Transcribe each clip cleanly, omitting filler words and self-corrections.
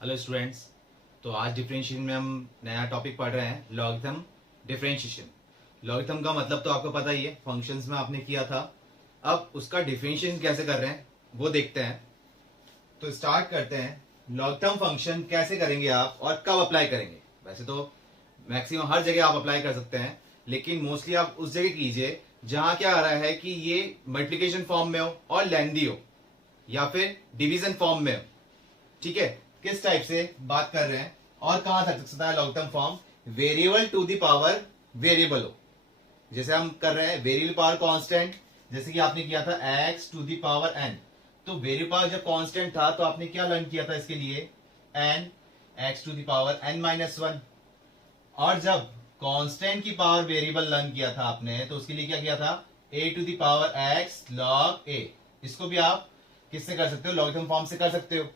Hello students. तो आज differentiation में हम नया टॉपिक पढ़ रहे हैं, लॉगरिथम डिफरेंशिएशन। लॉगरिथम का मतलब तो आपको पता ही है, फंक्शंस में आपने किया था। अब उसका डिफरेंशिएशन कैसे कर रहे हैं वो देखते हैं। तो स्टार्ट करते हैं। लॉगरिथम फंक्शन कैसे करेंगे आप और कब अप्लाई करेंगे? वैसे तो मैक्सिमम हर जगह आप अप्लाई कर सकते हैं, लेकिन मोस्टली आप उस जगह कीजिए जहां क्या आ रहा है कि ये मल्टीप्लिकेशन फॉर्म में हो और लेंदी हो, या फिर डिवीजन फॉर्म में हो। ठीक है, किस टाइप से बात कर रहे हैं और कहां तक सकता है logarithm form? Variable to the power variable हो, जैसे हम कर रहे हैं वेरिएबल पावर कांस्टेंट, जैसे कि आपने किया था x to the power n। तो वेरिएबल पावर जब कांस्टेंट था तो आपने क्या लर्न किया था इसके लिए? n x to the power n minus one. और जब कांस्टेंट की पावर वेरिएबल लर्न किया था आपने तो उसके लिए क्या किया था? a to the power x log a। इसको भी आप किससे कर सकते हो? लॉगरिथम फॉर्म से कर सकते हो।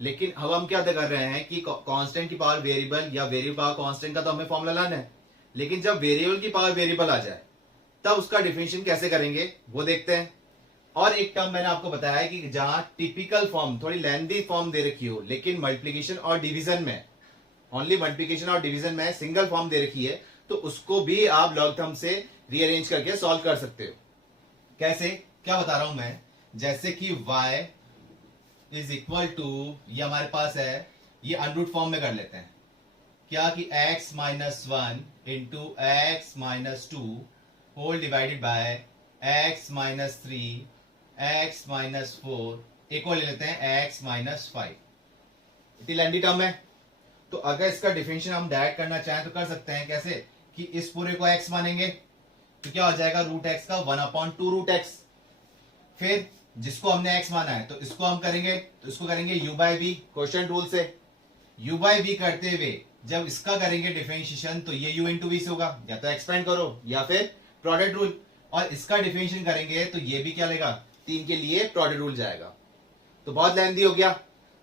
लेकिन अब हम क्या कर रहे हैं कि कांस्टेंट की पावर वेरिएबल या वेरिएबल पावर कांस्टेंट का तो हमें फॉर्मूला लाना है, लेकिन जब वेरिएबल की पावर वेरिएबल आ जाए तब उसका डिफरेंशिएशन कैसे करेंगे वो देखते हैं। और एक टर्म मैंने आपको बताया है कि जहां टिपिकल फॉर्म, थोड़ी लेंदी फॉर्म दे रखी हो, लेकिन मल्टीप्लिकेशन और डिवीजन में, ओनली मल्टीप्लिकेशन और डिवीजन में सिंगल फॉर्म दे रखी है, तो उसको भी आप लॉगरिथम से रीअरेंज करके सॉल्व कर सकते हो। कैसे, क्या बता रहा हूं मैं? जैसे कि y इज इक्वल टू, ये हमारे पास है, ये अनरूट फॉर्म में कर लेते हैं क्या कि x minus one into x minus two whole divided by x minus three x minus four, एक और ले लेते हैं x माइनस फाइव। इतनी लैंडी टर्म है। तो अगर इसका डिफरेंशिएशन हम डायरेक्ट करना चाहें तो कर सकते हैं। कैसे? कि इस पूरे को x मानेंगे तो क्या हो जाएगा? रूट एक्स का one upon two root x. फिर जिसको हमने x माना है तो इसको हम करेंगे, तो इसको करेंगे u by v, quotient rule से। u बाई वी करते हुए जब इसका करेंगे डिफरेंशिएशन तो ये u इंटू वी से होगा, या तो एक्सपेंड करो या फिर प्रोडक्ट रूल। और इसका डिफरेंशिएशन करेंगे तो ये भी क्या लेगा? तीन के लिए प्रोडक्ट रूल जाएगा। तो बहुत लेंथी हो गया।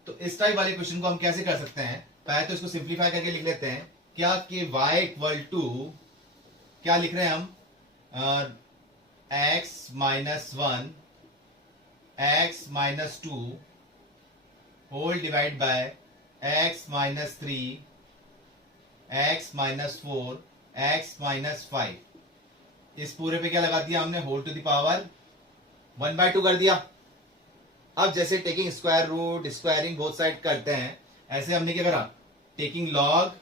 तो इस टाइप वाले क्वेश्चन को हम कैसे कर सकते हैं? पहले तो इसको सिंप्लीफाई करके लिख लेते हैं। क्या कि y इक्वल टू, क्या लिख रहे हैं हम? X minus one x minus two whole divide by x minus three x minus four x minus five. इस पूरे पे क्या लगा दिया हमने? Whole to the power one by two कर दिया। अब जैसे taking square root, squaring both side करते हैं, ऐसे हमने क्या करा? Taking log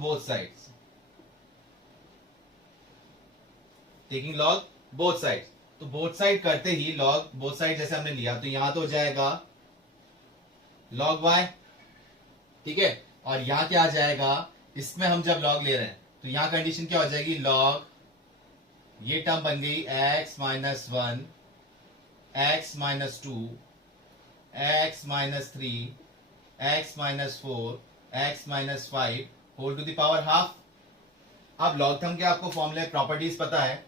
both sides, taking log both side. तो बोथ साइड करते ही लॉग बोथ साइड जैसे हमने लिया तो यहां तो हो जाएगा लॉग y, ठीक है। और यहां क्या आ जाएगा? इसमें हम जब लॉग ले रहे हैं तो यहां कंडीशन क्या हो जाएगी? लॉग, ये टर्म बन गई x minus one x minus two x minus three x minus four x minus five whole to the power half. अब लॉगरिथम के आपको फॉर्मूले प्रॉपर्टीज पता है।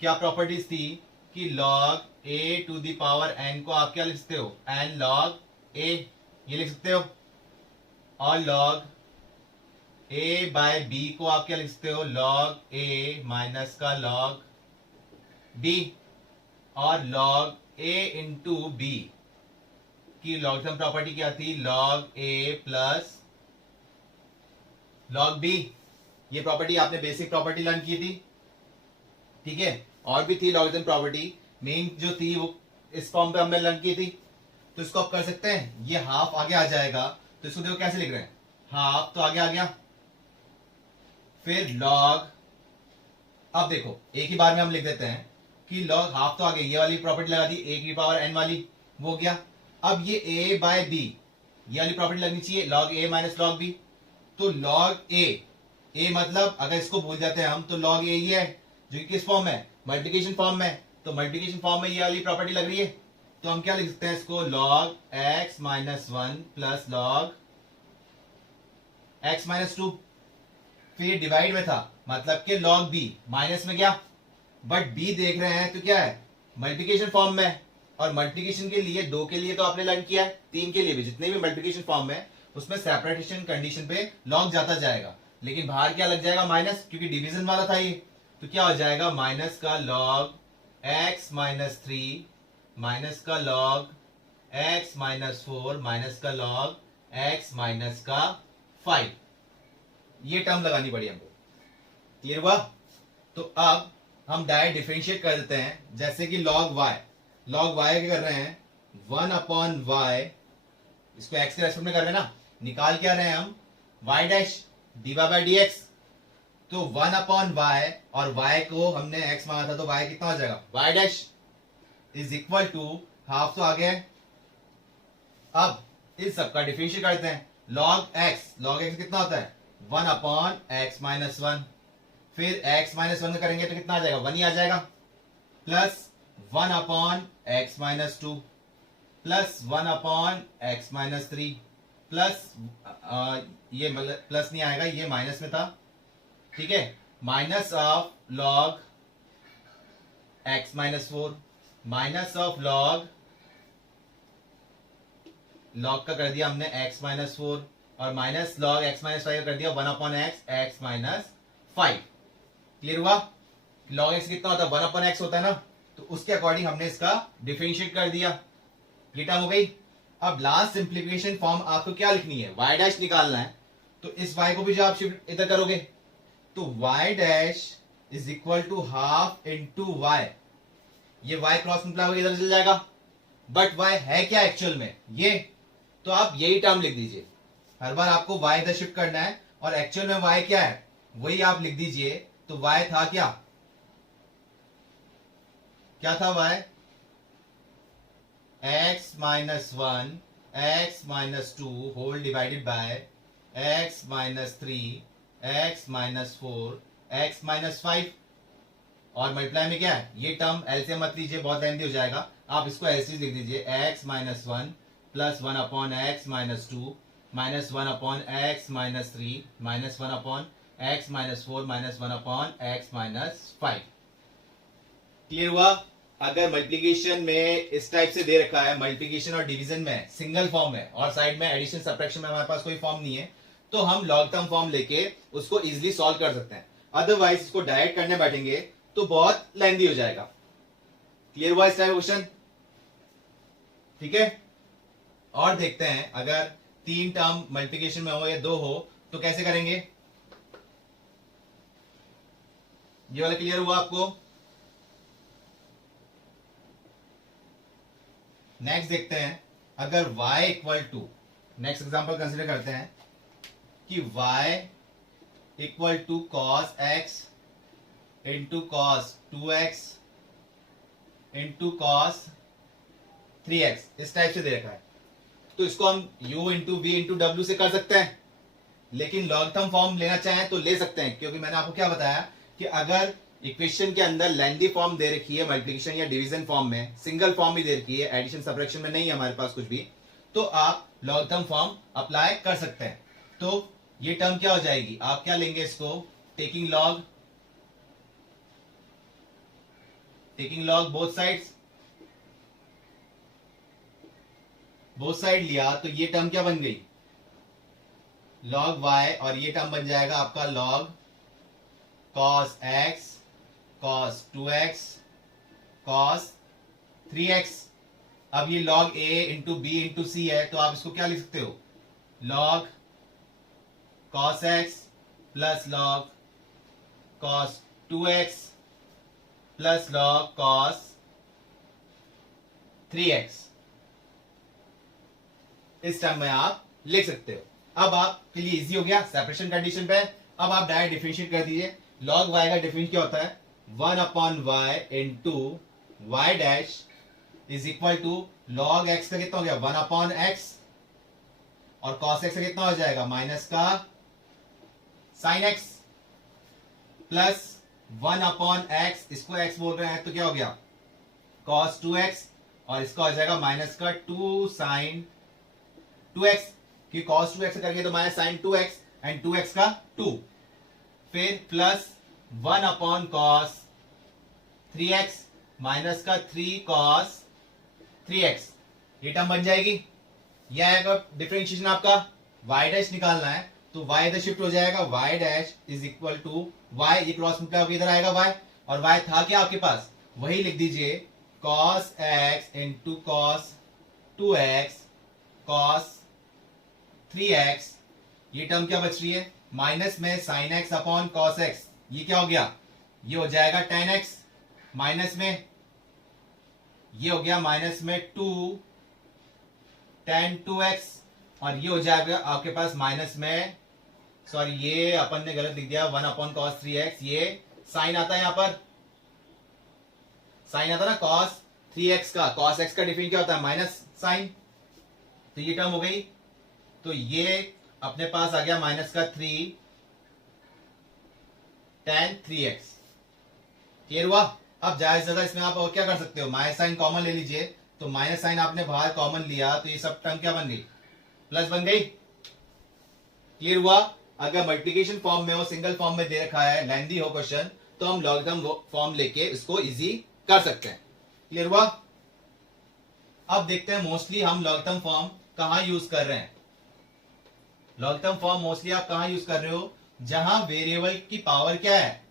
क्या प्रॉपर्टीज थी? कि log a to the power n को आप क्या लिख सकते हो? n log a, ये लिख सकते हो। और log a बाय b को आप क्या लिख सकते हो? log a माइनस का log b। और log a इंटू b की लॉगरिथम प्रॉपर्टी क्या थी? log a plus log b। ये प्रॉपर्टी आपने बेसिक प्रॉपर्टी लर्न की थी, ठीक है। और भी थी लॉगरिथम प्रॉपर्टी, मेन जो थी वो इस फॉर्म पे हमने लर्न की थी। तो इसको आप कर सकते हैं। ये हाफ आगे आ जाएगा तो इसको देखो कैसे लिख रहे हैं? हाफ तो आगे आ गया, फिर लॉग, अब देखो एक ही बार में हम लिख देते हैं कि लॉग हाफ तो आगे, ये वाली प्रॉपर्टी लगा दी a की पावर n वाली, वो हो गया। अब ये a बाय b, ये वाली प्रॉपर्टी लगनी चाहिए, log a minus log b। तो लॉग a मतलब अगर इसको भूल जाते हैं हम तो लॉग a ही है, जो कि किस फॉर्म में? मल्टीप्लिकेशन फॉर्म में। तो मल्टीप्लिकेशन फॉर्म में ये वाली प्रॉपर्टी लग रही है, तो हम क्या लिख सकते हैं इसको? Log x minus one plus log x minus two. फिर डिवाइड में था, मतलब कि लॉग b माइनस में गया, बट b देख रहे हैं तो क्या है? मल्टीप्लिकेशन फॉर्म में। और मल्टीप्लिकेशन के लिए, दो के लिए तो आपने लर्न किया है, तीन के लिए भी, जितने भी मल्टीप्लिकेशन फॉर्म में उसमें सेपरेशन कंडीशन पे लॉग जाता जाएगा, लेकिन बाहर क्या लग जाएगा? माइनस, क्योंकि डिवीजन वाला था ये। तो क्या हो जाएगा? माइनस का log x minus three minus का लॉग x माइनस 4 माइनस का log x माइनस का 5, ये टर्म लगानी पड़ी हमको। क्लियर हुआ? तो अब हम डायरेक्ट डिफरेंशिएट कर देते हैं, जैसे कि log y क्या कर रहे हैं 1 अपॉन y, इसको x के रेस्पेक्ट में कर रहे हैं ना, निकाल क्या रहे हैं हम y dash dy by dx। तो 1 अपॉन y और y को हमने x मांगा था, तो y कितना हो जाएगा y dash is equal to half, तो आ गया है। अब इस सब का डिफरेंशिएट करते हैं, log x कितना होता है 1 अपॉन x माइनस 1, फिर x माइनस 1 करेंगे तो कितना आ जाएगा 1 ही आ जाएगा, plus 1 upon x minus 2, plus 1 upon x minus 3, plus ये मतलब प्लस नहीं आएगा, ये माइनस में था, ठीक है, minus of log x minus 4, minus of log का कर दिया हमने x माइनस 4, और माइनस log x माइनस 5 कर दिया 1 अपॉन x माइनस 5। क्लियर हुआ? log x कितना होता है 1 अपॉन x होता है ना, तो उसके अकॉर्डिंग हमने इसका डिफरेंशिएट कर दिया, ये टर्म हो गई। अब लास्ट सिंप्लीफिकेशन फॉर्म आपको क्या लिखनी है, y डैश निकालना है, तो इस y को भी जो आप शिफ्ट इधर करोगे तो y dash is equal to half into y, ये y क्रॉस मल्टीप्लाई होकर इधर चल जाएगा, बट y है क्या एक्चुअल में ये, तो आप यही टर्म लिख दीजिए। हर बार आपको y इधर शिफ्ट करना है और एक्चुअल में y क्या है वही आप लिख दीजिए। तो y था क्या था y x minus 1 x minus 2 whole divided by x minus 3 x minus 4 x minus 5, और मल्टीप्लाई में क्या है ये टर्म एलसीएम मत लीजिए, बहुत लेंथी हो जाएगा, आप इसको ऐसे ही लिख दीजिए x minus 1 plus 1 upon x minus 2 minus 1 upon x minus 3 minus 1 upon x minus 4 minus 1 upon x minus 5। Clear हुआ? अगर मल्टीप्लिकेशन में इस टाइप से दे रखा है, मल्टीप्लिकेशन और डिवीजन में सिंगल फॉर्म है और साइड में एडिशन सब्ट्रैक्शन में हमारे पास कोई फॉर्म नहीं है, तो हम लॉग टर्म फॉर्म लेके उसको इजीली सॉल्व कर सकते हैं। अदरवाइज इसको डायरेक्ट करने बैठेंगे तो बहुत लेंथी हो जाएगा। क्लियर हुआ इस टाइप क्वेश्चन? ठीक है, और देखते हैं अगर 3 टर्म मल्टीप्लिकेशन में हो या 2 हो तो कैसे करेंगे। ये वाला क्लियर हुआ आपको? नेक्स्ट देखते हैं, अगर y equal to, next example consider करते हैं कि y equal to cos x into cos 2x into cos 3x, इस टाइप से दे रखा है, तो इसको हम u इंटू वी इंटू डब्ल्यू से कर सकते हैं, लेकिन लॉग टर्म फॉर्म लेना चाहें तो ले सकते हैं, क्योंकि मैंने आपको क्या बताया कि अगर इक्वेशन के अंदर लेंथी फॉर्म दे रखी है मल्टीप्लिकेशन या डिवीजन फॉर्म में, सिंगल फॉर्म भी दे रखी है, एडिशन सब्ट्रैक्शन में नहीं है हमारे पास कुछ भी, तो आप लॉग टर्म फॉर्म अप्लाई कर सकते हैं। तो ये टर्म क्या हो जाएगी, आप क्या लेंगे इसको, टेकिंग लॉग बोथ साइड लिया, तो ये टर्म क्या बन गई log y, और ये टर्म बन जाएगा आपका log cos x cos 2x cos 3x। अब ये log a into b into c है, तो आप इसको क्या लिख सकते हो, log cos x plus log cos 2x plus log cos 3x, इस टर्म में आप लिख सकते हो। अब आपके लिए इजी हो गया सेपरेशन कंडीशन पे। अब आप डायरेक्ट डिफरेंशिएट कर दीजिए, log y का डिफरेंशिएट क्या होता है 1 upon y into y dash is equal to log x का कितना हो गया 1 अपॉन x, और cos x का कितना हो जाएगा माइनस का sin x, plus 1 upon x, इसको x बोल रहे हैं तो क्या हो गया cos 2x, और इसका हो जाएगा माइनस का 2 sin 2x, कि cos 2x करेंगे तो minus sin 2x and 2x का 2, फिर plus 1 upon cos 3x minus का 3 cos 3x, ये टर्म बन जाएगी। यह आएगा डिफरेंशिएशन आपका। y डैश निकालना है तो y इधर शिफ्ट हो जाएगा, y dash is equal to y, ये क्रॉस मल्टीप्लाई होकर इधर आएगा y, और y था क्या आपके पास वही लिख दीजिए cos x into cos 2x cos 3x, ये टर्म क्या बच रही है, माइनस में sin x upon cos x, ये क्या हो गया, ये हो जाएगा tan x, माइनस में ये हो गया माइनस में 2 tan 2x, और ये हो जाएगा आपके पास माइनस में, सॉरी ये अपन ने गलत लिख दिया, 1 अपॉन cos 3x, ये साइन आता है, यहां पर साइन आता ना cos 3x का, cos x का डिफरेंस क्या होता है, माइनस साइन, तो ये टर्म हो गई, तो ये अपने पास आ गया माइनस का 3 tan 3x, क्लियर हुआ। अब जाहिर सी इसमें आप और क्या कर सकते हो, माइनस साइन कॉमन ले लीजिए, तो माइनस साइन आपने बाहर कॉमन लिया, तो ये सब टर्म क्या बन गई, प्लस बन गई, क्लियर हुआ। अगर मल्टीप्लिकेशन फॉर्म में हो, सिंगल फॉर्म में दे रखा है, लेंथी हो क्वेश्चन, तो हम लॉगरिथम फॉर्म लेके इसको इजी कर सकते हैं, क्लियर हुआ। अब देखते हैं मोस्टली हम लॉगरिथम फॉर्म कहां यूज कर रहे हैं। लॉगरिथम फॉर्म मोस्टली आप कहां यूज कर रहे हो, जहां वेरिएबल की पावर क्या है,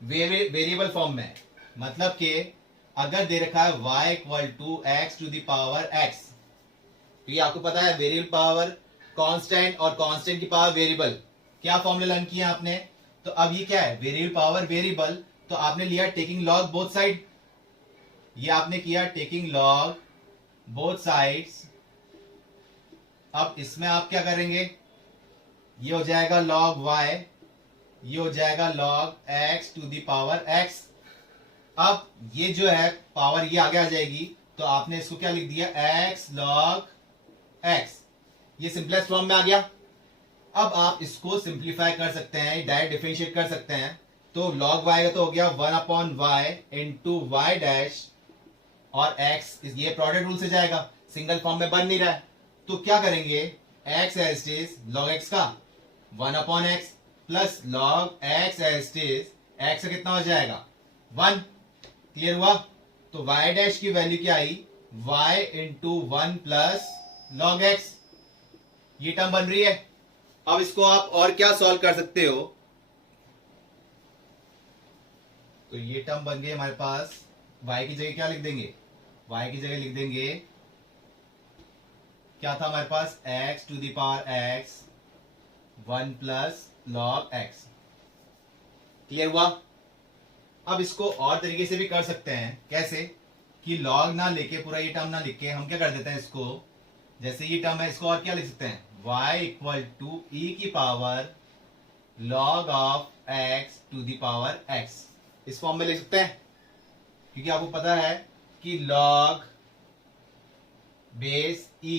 वेरिएबल फॉर्म में, मतलब कि अगर दे रखा है y equal to x to the power x, तो ये आपको पता है वेरिएबल पावर कांस्टेंट और कांस्टेंट की पावर वेरिएबल, क्या फॉर्मूला लर्न किया आपने, तो अब ये क्या है, वेरिएबल पावर वेरिएबल, तो आपने लिया टेकिंग लॉग बोथ साइड, ये आपने किया टेकिंग लॉग बोथ साइड्स। अब इसमें आप क्या करेंगे, ये हो जाएगा log y, ये हो जाएगा log x to the power x। अब ये जो है पावर ये आगे आ जाएगी, तो आपने इसको क्या लिख दिया, x log x, ये सिंपलेस्ट फॉर्म में आ गया। अब आप इसको सिंप्लीफाई कर सकते हैं, डायरेक्ट डिफरेंशिएट कर सकते हैं, तो log y का तो हो गया 1 upon y into y dash, और x ये प्रोडक्ट रूल से जाएगा, सिंगल फॉर्म में बन नहीं रहा है, तो क्या करेंगे, x as it is log x का 1 upon x plus log x as it is, x का कितना हो जाएगा 1, क्लियर हुआ। तो y डैश की वैल्यू क्या आई, y into 1 plus log x, ये टर्म बन रही है। अब इसको आप और क्या सॉल्व कर सकते हो, तो ये टर्म बन गई हमारे पास, y की जगह क्या लिख देंगे, y की जगह लिख देंगे, क्या था हमारे पास, x to the power x 1 plus log x, clear हुआ। अब इसको और तरीके से भी कर सकते हैं, कैसे कि log ना लेके, पूरा ये टर्म ना लिख के हम क्या कर देते हैं इसको, जैसे ये टर्म है, इसको और क्या लिख सकते हैं, y इक्वल टू e की power log of x to the power x, इस फॉर्म में लिख सकते हैं, क्योंकि आपको पता है कि log बेस e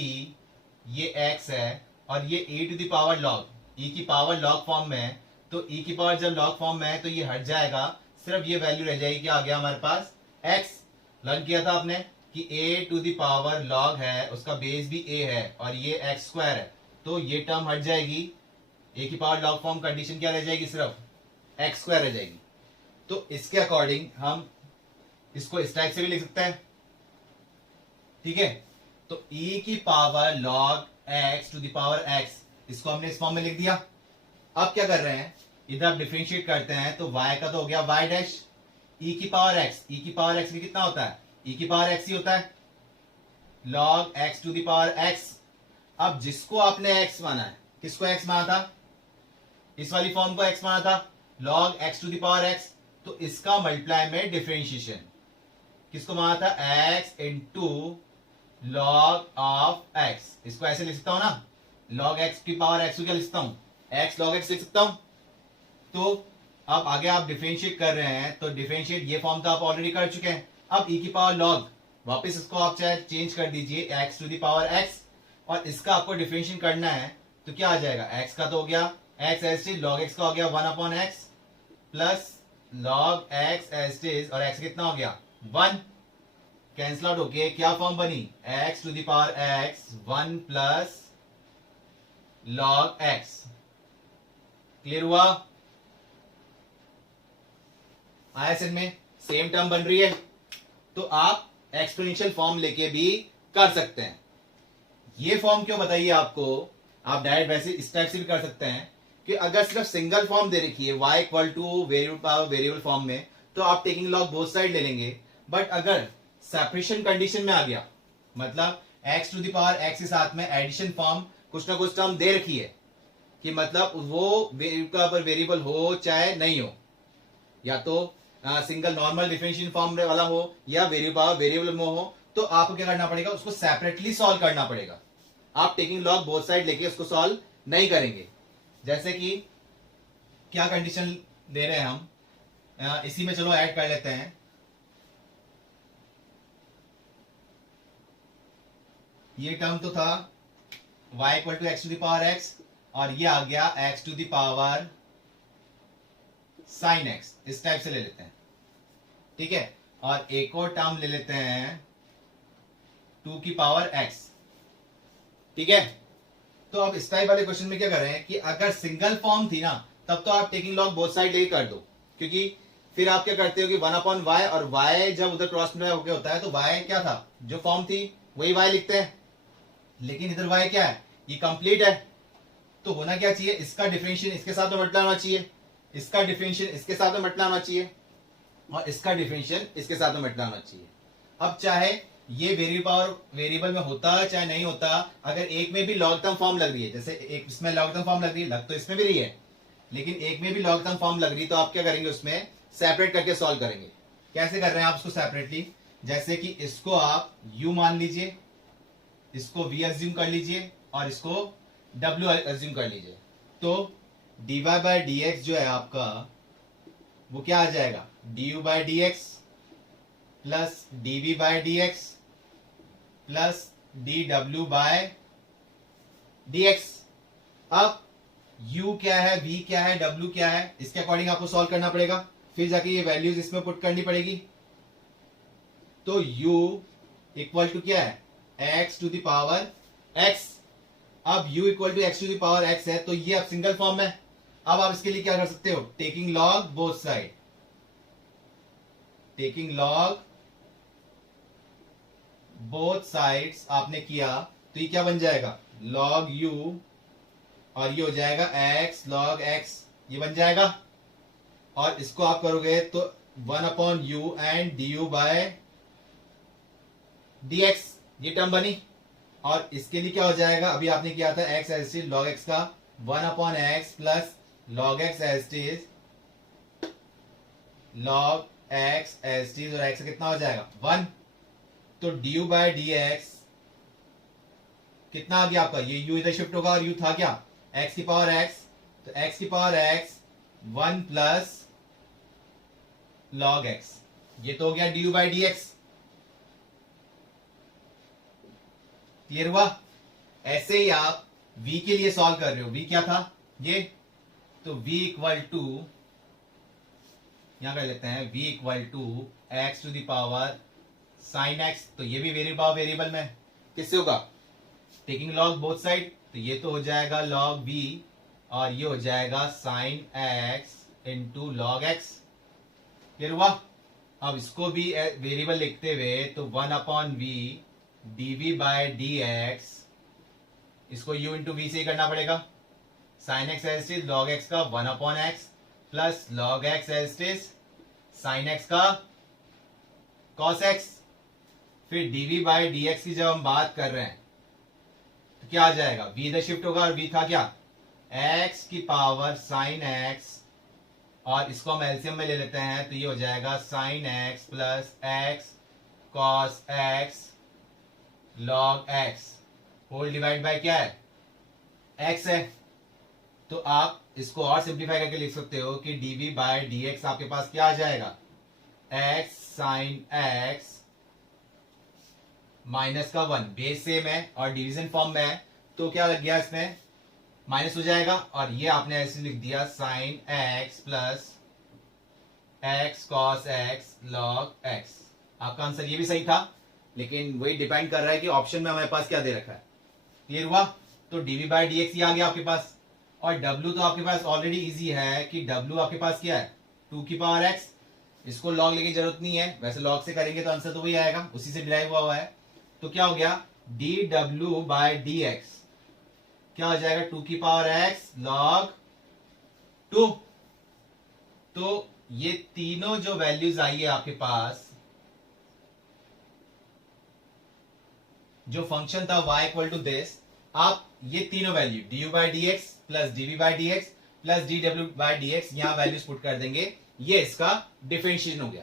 ये x है, और ये e to the power log, e की पावर log फॉर्म में है, तो e की पावर जब log फॉर्म में है तो ये हट जाएगा, सिर्फ ये वैल्यू रह जाएगी, क्या आ गया हमारे पास x। लर्न किया था आपने कि a to the power log है, उसका बेस भी a है, और ये x स्क्वायर है, तो ये टर्म हट जाएगी, a की पावर log फॉर्म कंडीशन क्या रह जाएगी, सिर्फ x स्क्वायर रह जाएगी। तो इसके अकॉर्डिंग हम इसको इस टाइप से भी लिख सकते हैं, ठीक है। तो e की power log x to the power x, इसको हमने इस फॉर्म में लिख दिया। अब क्या कर रहे हैं, इधर आप डिफरेंशिएट करते हैं, तो y का तो हो गया y डैश, e की पावर x, e की पावर x में कितना होता है, e की पावर x ही होता है, log x to the power x। अब जिसको आपने x माना है, किसको x माना था, इस वाली फॉर्म को x माना था, log x to the power x, तो इसका मल्टीप्लाई में डिफरेंशिएशन, किसको माना था, x into log of x, इसको ऐसे लिख सकता हूं ना, log x की पावर x को क्या लिख सकता हूं, x log x लिख सकता हूं। तो अब आगे आप डिफरेंशिएट कर रहे हैं, तो डिफरेंशिएट ये फॉर्म तो आप ऑलरेडी कर चुके हैं, अब e की पावर log, वापस इसको आप चाहे चेंज कर दीजिए x to the power x, और इसका आपको डिफरेंशिएट करना है, तो क्या आ जाएगा, x का तो हो गया x as it, log x का हो गया 1 upon x plus log x as it, और x कितना हो गया 1, कैंसल आउट होके क्या फॉर्म बनी, x to the power x 1 plus log x, clear हुआ, आया समझ में, सेम टर्म बन रही है। तो आप एक्सपोनेंशियल फॉर्म लेके भी कर सकते हैं। ये फॉर्म क्यों बताइए आपको, आप डायरेक्ट वैसे इस टाइप से भी कर सकते हैं कि अगर सिर्फ सिंगल फॉर्म दे रखी है y equal two variable power variable form में, तो आप टेकिंग लॉग बोथ साइड ले लेंगे। बट अगर सेपरेशन कंडीशन में आ गया, मतलब x to the power x के साथ में एडिशन फॉर्म कुछ ना कुछ टर्म दे रखी है कि मतलब वो वेरिएबल हो चाहे नहीं हो, या तो सिंगल नॉर्मल डिफरेंशियल फॉर्म वाला हो या वेरिएबल में हो, तो आपको क्या करना पड़ेगा, उसको सेपरेटली सॉल्व करना पड़ेगा। आप टेकिंग लॉग बोथ साइड लेके उसको सॉल्व नहीं करेंगे। जैसे कि क्या कंडीशन दे रहे हैं हम, इसी में चलो ऐड कर लेते हैं। ये टर्म तो था y equal to x to the power x, और ये आ गया x to the power sine x। इस टाइप से ले लेते हैं, ठीक है। और एक और टर्म ले लेते हैं 2 की पावर x, ठीक है। तो अब इस टाइप वाले क्वेश्चन में क्या कर रहे हैं कि अगर सिंगल फॉर्म थी ना, तब तो आप टेकिंग लॉग बोथ साइड लेके कर दो, क्योंकि फिर आप क्या करते हो कि 1/y, और y जब उधर क्रॉस होके होता है तो y क्या था, जो फॉर्म थी वही y लिखते हैं, लेकिन इधर y क्या है, ये कंप्लीट है। तो होना क्या चाहिए, इसका डिफरेंशियल इसके साथ में मल्टीप्लाई होना चाहिए, इसका डिफरेंशियल इसके साथ में मल्टीप्लाई होना चाहिए, और इसका डिफरेंशियल इसके साथ में मल्टीप्लाई होना चाहिए। अब चाहे ये वेरिएबल में होता चाहे नहीं होता, अगर एक में भी लॉगरिथम फॉर्म लग रही है, जैसे एक इसमें लॉगरिथम फॉर्म लग रही है, लग तो इसमें भी रही है, लेकिन एक में भी लॉगरिथम फॉर्म लग रही है, तो आप क्या करेंगे, उसमें सेपरेट करके सॉल्व करेंगे। कैसे कर रहे हैं आप उसको सेपरेटली, जैसे कि इसको आप u मान लीजिए, इसको v अज्यूम कर लीजिए, और इसको w अज्यूम कर लीजिए। तो dy बाय dx जो है आपका, वो क्या आ जाएगा, du by dx plus dv by dx plus dw by dx। अब u क्या है, v क्या है, w क्या है, इसके अकॉर्डिंग आपको सॉल्व करना पड़ेगा, फिर जाके ये वैल्यूज इसमें पुट करनी पड़ेगी। तो u इक्वल टू क्या है, x to the power x। अब u equal to x to the power x है, तो ये अब सिंगल फॉर्म है। अब आप इसके लिए क्या कर सकते हो, taking log both side, taking log both sides आपने किया, तो ये क्या बन जाएगा, log u, और ये हो जाएगा x log x, ये बन जाएगा। और इसको आप करोगे तो 1/u and du by dx, ये टर्म बनी। और इसके लिए क्या हो जाएगा, अभी आपने किया था x as it is log x का 1/x plus log x as it is log x as it is, और x कितना हो जाएगा 1। तो du बाय dx कितना आ गया आपका, ये u इधर शिफ्ट होगा, और u था क्या, x की पावर x, तो x की power x 1 plus log x, ये तो हो गया du बाय dx। क्लियर हुआ। ऐसे ही आप v के लिए सॉल्व कर रहे हो, v क्या था ये, तो v इक्वल टू, यहां कर लेते हैं v equal to x to the power sine x, तो ये भी वेरिएबल में किससे होगा, टेकिंग लॉग बोथ साइड, तो ये तो हो जाएगा log v, और ये हो जाएगा sine x into log x। Clear हुआ। अब इसको भी वेरिएबल लिखते हुए, तो 1/v dv बाय dx, इसको u इंटू v से ही करना पड़ेगा, sine x as it is log x का 1/x plus log x as it is sine x का cos x। फिर dv बाय dx की जब हम बात कर रहे हैं, तो क्या आ जाएगा, v इधर शिफ्ट होगा, और v था क्या, x की पावर साइन x, और इसको हम एलसीएम में ले लेते हैं, तो ये हो जाएगा sine x plus x cos x log x whole divide by क्या है, x है। तो आप इसको और सिंप्लीफाई करके लिख सकते हो कि dv बाय dx आपके पास क्या आ जाएगा, x साइन x माइनस का 1, बेस सेम है और डिवीजन फॉर्म में है, तो क्या लग गया, इसमें माइनस हो जाएगा, और ये आपने ऐसे लिख दिया sine x plus x cos x log x। आपका आंसर ये भी सही था, लेकिन वही डिपेंड कर रहा है कि ऑप्शन में हमारे पास क्या दे रखा है। क्लियर हुआ। तो dv बाय dx ही आ गया आपके पास, और w तो आपके पास ऑलरेडी इजी है कि w आपके पास क्या है, 2 की पावर x, इसको log लेने की जरूरत नहीं है, वैसे log से करेंगे तो आंसर तो वही आएगा, उसी से डिराइव हुआ है। तो क्या हो गया, dw बाय dx क्या हो जाएगा, 2 की पावर x log 2। तो ये तीनों जो वैल्यूज आई है आपके पास, जो फंक्शन था y इक्वल टू दिस, आप ये तीनों value du by d x plus dv by d x plus dw by d x यहां वैल्यूज पुट कर देंगे, ये इसका डिफरेंशिएशन हो गया।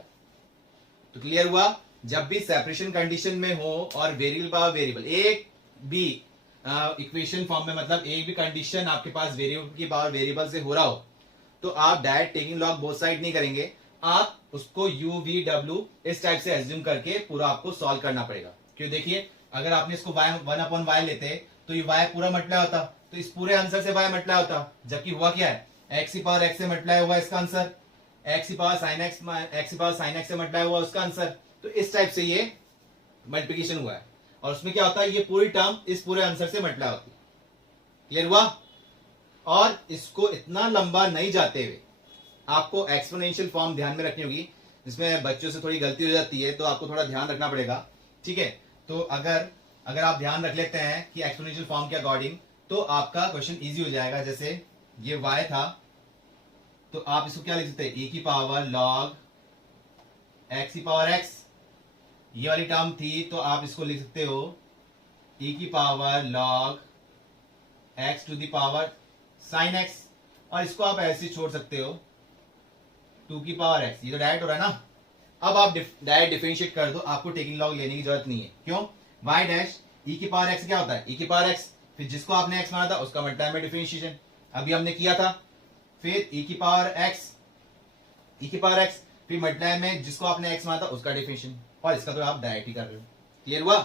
तो क्लियर हुआ, जब भी सेपरेशन कंडीशन में हो और वेरिएबल पावर वेरिएबल एक भी इक्वेशन फॉर्म में, मतलब एक भी कंडीशन आपके पास वेरिएबल की पावर वेरिएबल से हो रहा हो, तो आप direct taking log both side नहीं करेंगे, आप उसको u v w इस टाइप से एज्यूम करके पूरा आपको सॉल्व करना पड़ेगा। क्यों, देखिए अगर आपने इसको y 1/y लेते तो ये y पूरा मल्टीप्लाई होता, तो इस पूरे आंसर से y मल्टीप्लाई होता, जबकि हुआ क्या है, x की पावर x से मल्टीप्लाई हुआ इसका आंसर, x की पावर sin x से मल्टीप्लाई हुआ उसका आंसर। तो इस टाइप से ये मल्टीप्लिकेशन हुआ है, और उसमें क्या होता है, ये पूरी टर्म इस पूरे आंसर से मल्टीप्लाई होती है। क्लियर हुआ, और इसको इतना लंबा नहीं जाते हुए आपको एक्सपोनेंशियल फॉर्म ध्यान में रखनी होगी, जिसमें बच्चों से थोड़ी गलती हो जाती है, तो आपको थोड़ा ध्यान रखना पड़ेगा। ठीक है, तो अगर आप ध्यान रख लेते हैं कि एक्सपोनेंशियल फॉर्म के अकॉर्डिंग, तो आपका क्वेश्चन इजी हो जाएगा। जैसे ये y था, तो आप इसको क्या लिख सकते हैं, e की पावर log x की पावर x, ये वाली टर्म थी, तो आप इसको लिख सकते हो e की power log x to the power sin x, और इसको आप ऐसे छोड़ सकते हो 2 की पावर x, ये तो डायरेक्ट हो रहा है ना। अब आप डायरेक्ट डिफरेंशिएट कर दो, आपको टेकिंग लॉग लेने की जरूरत नहीं है। क्यों, y डैश e की पावर x क्या होता है, e की पावर x, फिर जिसको आपने x माना था उसका मल्टीप्लाई में डिफरेंशिएशन अभी हमने किया था, फिर e की पावर x फिर मल्टीप्लाई में जिसको आपने x माना था उसका डिफरेंशिएशन, और इसका तो आप डायरेक्ट ही कर रहे हो। क्लियर हुआ,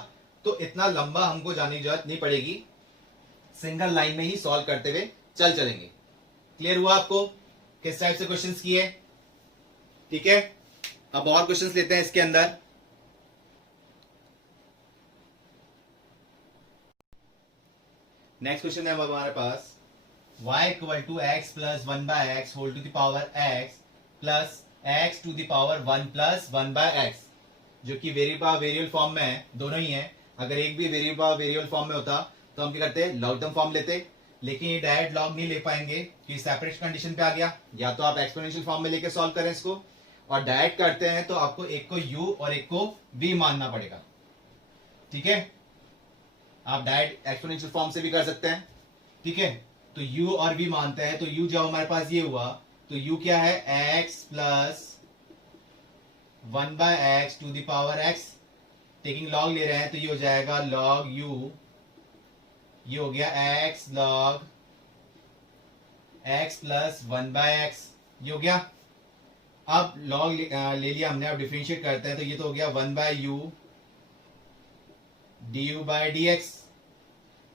तो इतना लंबा हमको जाने की जरूरत नहीं पड़ेगी, सिंगल लाइन में ही सॉल्व करते हुए चलेंगे। क्लियर हुआ आपको किस टाइप से क्वेश्चंस किए। ठीक है, अब और क्वेश्चंस लेते हैं इसके अंदर। नेक्स्ट क्वेश्चन है हमारे पास y equal to x plus 1 by x whole to the power x plus x to the power 1 plus 1 by x, जो कि वेरिएबल फॉर्म में है, दोनों ही है। अगर एक भी वेरिएबल फॉर्म में होता तो हम क्या करते, लॉगरिथम फॉर्म लेते, लेकिन ये डायरेक्ट लॉग नहीं ले पाएंगे कि सेपरेट कंडीशन पे आ गया, या तो आप एक्सपोनेंशियल फॉर्म में लेके सॉल्व करें इसको, और डायरेक्ट करते हैं तो आपको एक को u और एक को v मानना पड़ेगा। ठीक है, आप डायरेक्ट एक्सपोनेंशियल फॉर्म से भी कर सकते हैं। ठीक है, तो u और v मानते हैं, तो u जब हमारे पास ये हुआ, तो u क्या है, x plus 1 by x to the power x, taking log ले रहे हैं तो ये हो जाएगा log u, ये हो गया x log x plus 1 by x, ये हो गया। अब लॉग ले लिया हमने, अब डिफरेंशिएट करते हैं, तो ये तो हो गया 1 by u du by dx,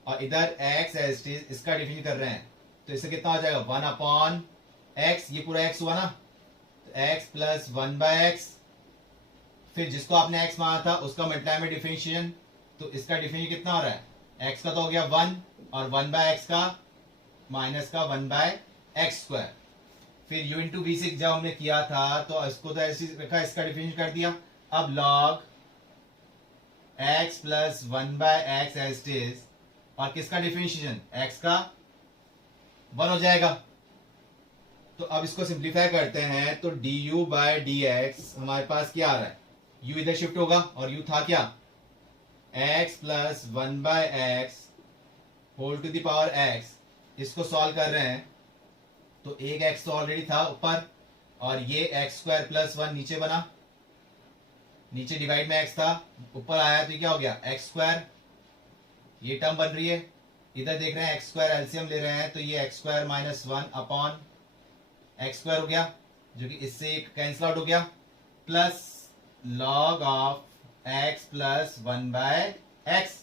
और इधर x एज इट इज, इसका डिफरेंशिएट कर रहे हैं, तो इससे कितना हो जाएगा 1 अपॉन x, ये पूरा x हुआ ना, तो x प्लस 1 बाय एक्स, फिर जिसको आपने x माना था उसका मल्टीप्लाई में डिफरेंशिएशन, तो इसका डिफरेंशिएशन कितना हो रहा है, x का तो हो गया 1, और 1 बाय एक्स का माइनस का 1 बाय एक्स स्क्वायर, फिर u इंटू वी से जब हमने किया था तो इसको तो ऐसे रखा, इसका डिफरेंशिएट कर दिया। अब log x plus 1 by x as it is, और किसका डिफरेंशिएशन, x का 1 हो जाएगा। तो अब इसको सिंप्लीफाई करते हैं, तो du बाय dx हमारे पास क्या आ रहा है, u इधर शिफ्ट होगा, और u था क्या, x plus 1 by x whole to the power x, इसको सॉल्व कर रहे हैं, तो एक x तो ऑलरेडी था ऊपर, और ये x स्क्वायर प्लस 1 नीचे बना, नीचे डिवाइड में x था, ऊपर आया तो क्या हो गया x स्क्वायर, ये टर्म बन रही है, इधर देख रहे हैं x स्क्वायर एलसीएम ले रहे हैं, तो ये x square minus 1 upon x square हो गया, जो कि इससे कैंसिल आउट हो गया, plus log of x plus 1 by x,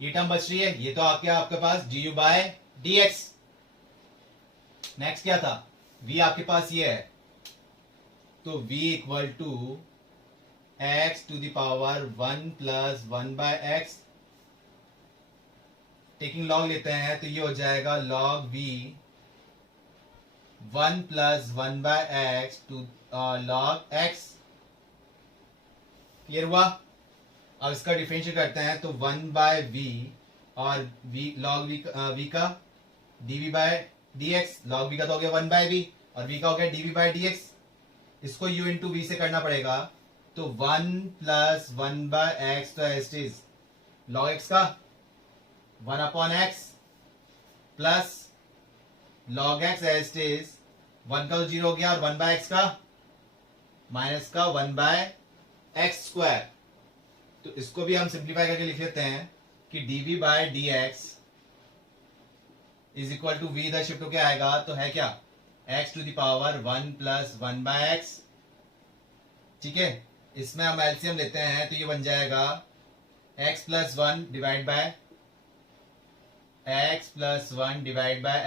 ये टर्म बच रही है, ये तो आ गया आपके पास du बाय dx। नेक्स्ट क्या था, v आपके पास ये है, तो v equal to x to the power 1 plus 1 by x, taking log लेते हैं तो ये हो जाएगा log v 1 plus 1 by x to log x। Clear हुआ, अब इसका डिफरेंशिएट करते हैं, तो 1 बाय v और v log v का dv by dx, log v का तो हो गया 1 बाय v, और v का हो गया dv बाय dx, इसको u इंटू v से करना पड़ेगा, तो 1 प्लस 1 बाय एक्स, तो एज इज लॉग एक्स का 1/x plus log x as it is 1 का तो 0 हो गया और 1/x का माइनस का 1/x²। तो इसको भी हम सिंप्लीफाई करके लिख लेते हैं कि dv/dx is equal to v इधर शिफ्ट होके आएगा तो है क्या x to the power 1 plus 1/x। ठीक है, इसमें हम एलसीएम लेते हैं तो ये बन जाएगा x plus 1 divide by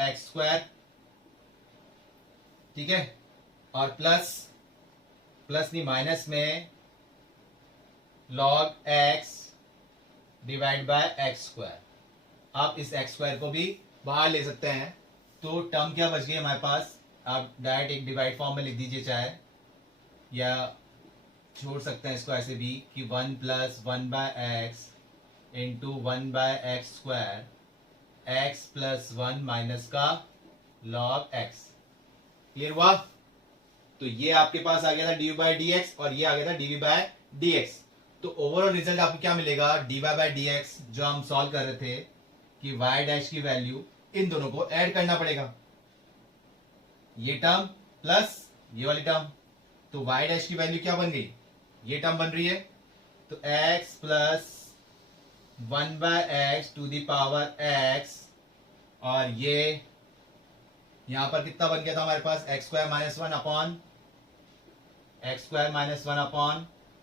x²। ठीक है, और प्लस नहीं माइनस में log x divide by x²। आप इस x² को भी बाहर ले सकते हैं तो टर्म क्या बच गई हमारे पास। आप डायरेक्ट एक डिवाइड फॉर्म में लिख दीजिए चाहे, या छोड़ सकते हैं इसको ऐसे भी कि 1 plus 1/x into 1/x², x plus 1 minus का log x। क्लियर हुआ? तो ये आपके पास आ गया था dv/dx और ये आ गया था dv/dx। तो ओवरऑल रिजल्ट आपको क्या मिलेगा, dy/dx जो हम सॉल्व कर रहे थे कि y डैश की वैल्यू इन दोनों को ऐड करना पड़ेगा, ये टर्म प्लस ये वाली टर्म। तो y डैश की वैल्यू क्या बन गई, ये टर्म बन रही है। तो x plus 1/x to the power x, और ये यहां पर कितना बन गया था हमारे पास x² minus 1 upon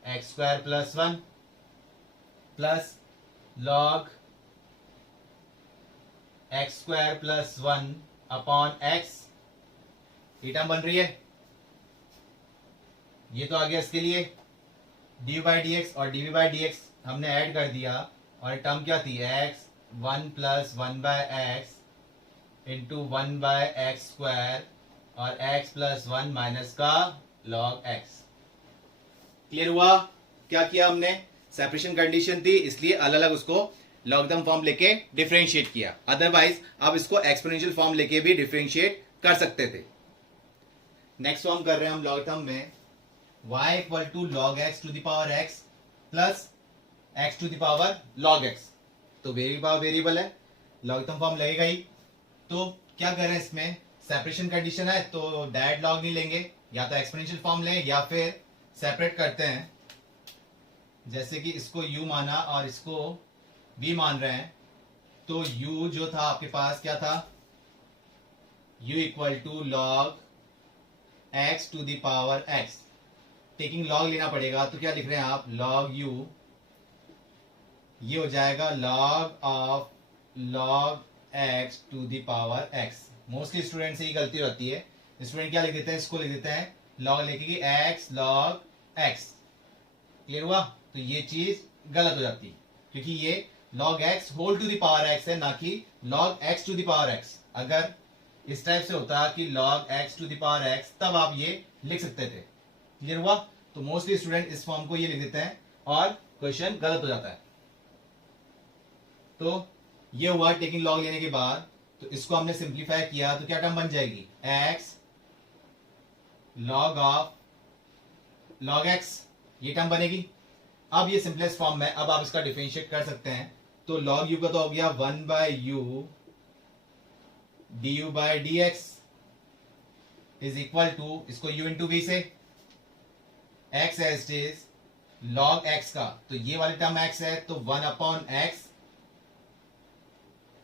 x² plus 1 plus log x² plus 1 upon x। ये टर्म बन रही है। ये तो आ गया इसके लिए dy/dx और dv/dx हमने ऐड कर दिया, और टर्म क्या थी x 1 plus 1/x into 1/x² और x प्लस 1 माइनस का log x। क्लियर हुआ? क्या किया हमने, सेपरेशन कंडीशन थी इसलिए अलग अलग उसको लॉगरिथम फॉर्म लेके डिफरेंशिएट किया, अदरवाइज आप इसको एक्सपोनेंशियल फॉर्म लेके भी डिफरेंशिएट कर सकते थे। नेक्स्ट फॉर्म कर रहे हैं हम लॉगरिथम में y equal to log x to the power x plus x to the power log x। तो वेरिएबल है, लॉगरिथम फॉर्म लगेगा ही। तो क्या कर रहे हैं, इसमें सेपरेशन कंडीशन है तो डायरेक्ट लॉग नहीं लेंगे, या तो एक्सपोनेंशियल फॉर्म लें या फिर सेपरेट करते हैं। जैसे कि इसको u माना और इसको v मान रहे हैं, तो u जो था आपके पास क्या था, u equal to log x to the power x। Taking log लेना पड़ेगा तो क्या लिख रहे हैं आप, log u, ये हो जाएगा log of log x to the power x। Mostly student से ही गलती होती है, स्टूडेंट क्या लिख देते हैं, इसको लिख देते हैं log लेके कि x log x। क्लियर हुआ? तो ये चीज गलत हो जाती है क्योंकि ये log x whole to the power x है, ना कि log x to the power x। अगर इस टाइप से होता कि log x to the power x तब आप ये लिख सकते थे। क्लियर हुआ? तो मोस्टली स्टूडेंट इस फॉर्म को ये लिख देते हैं और क्वेश्चन गलत हो जाता है। तो ये हुआ टेकिंग लॉग लेने के बाद। तो इसको हमने सिंप्लीफाई किया तो क्या टर्म बन जाएगी, x log of log x, ये टर्म बनेगी। अब ये सिंपलेस्ट फॉर्म में, अब आप इसका डिफरेंशिएट कर सकते हैं। तो log u का तो हो गया 1/u du/dx is equal to, इसको u इंटू v से x as it is log x का, तो ये वाली टर्म x है तो 1/x,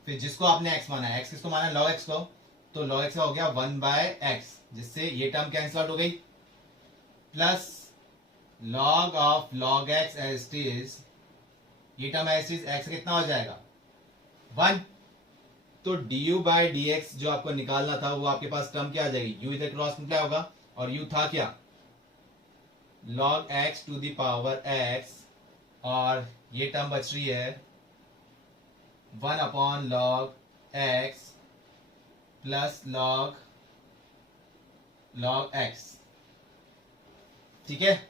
फिर जिसको आपने x माना है, x किसको माना है, log x को, तो log x का हो गया 1/x, जिससे ये टर्म कैंसिल आउट हो गई, plus log of log x as it is, ये term as it is x कितना हो जाएगा 1। तो du/dx जो आपको निकालना था वो आपके पास टर्म क्या आ जाएगी, u इधर क्रॉस मल्टीप्लाई होगा और u था क्या log x to the power x, और ये टर्म बच रही है 1/log x plus log x। ठीक है,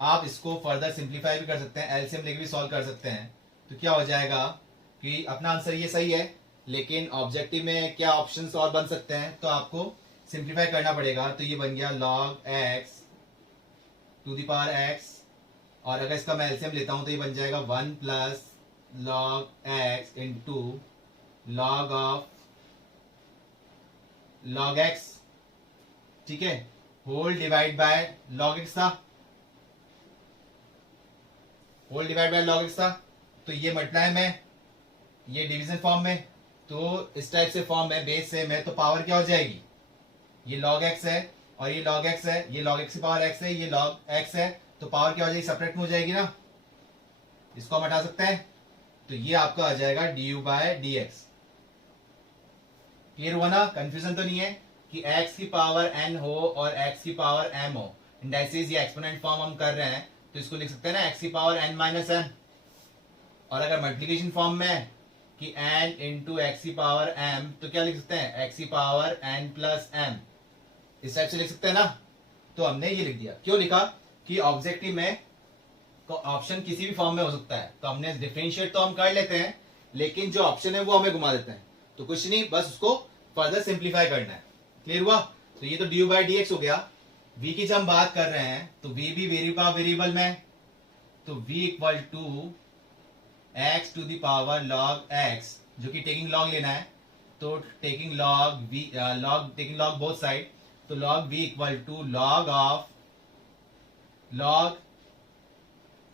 आप इसको फर्दर सिंप्लीफाई भी कर सकते हैं, एलसीएम लेके भी सॉल्व कर सकते हैं। तो क्या हो जाएगा कि अपना आंसर ये सही है, लेकिन ऑब्जेक्टिव में क्या ऑप्शंस और बन सकते हैं, तो आपको सिंप्लीफाई करना पड़ेगा। तो ये बन गया log x to the power x, और अगर इसका मैं एलसीएम लेता हूं तो ये बन जाएगा 1 plus log x into log of log x, ठीक है, whole divide by log x था, whole divide by log x था। तो ये मल्टीप्लाई में, ये डिवीजन फॉर्म में, तो इस टाइप से फॉर्म में बेस सेम है, तो पावर क्या हो जाएगी, ये लॉग एक्स है और ये लॉग एक्स है, ये लॉग एक्स की पावर एक्स है, ये लॉग एक्स है, तो पावर क्या हो जाएगी, सेपरेट में हो जाएगी ना, इसको हम हटा सकते हैं। तो ये आपका आ जाएगा d u by d x. Clear हुआ ना, कंफ्यूजन तो नहीं है कि x की पावर n हो और x की पावर m हो, इंडाइसिस या एक्सपोनेंट फॉर्म हम कर रहे हैं तो इसको लिख सकते हैं ना x की पावर n माइनस m, और अगर मल्टीप्लिकेशन फॉर्म में है कि n इंटू एक्स की पावर m, तो क्या लिख सकते हैं x की पावर n प्लस m, इस टाइप से लिख सकते हैं ना। तो हमने ये लिख दिया, क्यों लिखा कि ऑब्जेक्टिव में ऑप्शन किसी भी फॉर्म में हो सकता है, तो हमने डिफरेंशिएट तो हम कर लेते हैं लेकिन जो ऑप्शन है वो हमें घुमा देते हैं, तो कुछ नहीं, बस उसको फर्दर सिंप्लीफाई करना है। क्लियर हुआ, तो ये तो D you by d x हो गया। v की जब हम बात कर रहे हैं तो v भी वेरिएबल में, तो v equal to x to the power log x, जो कि टेकिंग लॉग लेना है, तो taking log v taking log both side, तो log v equal to log of log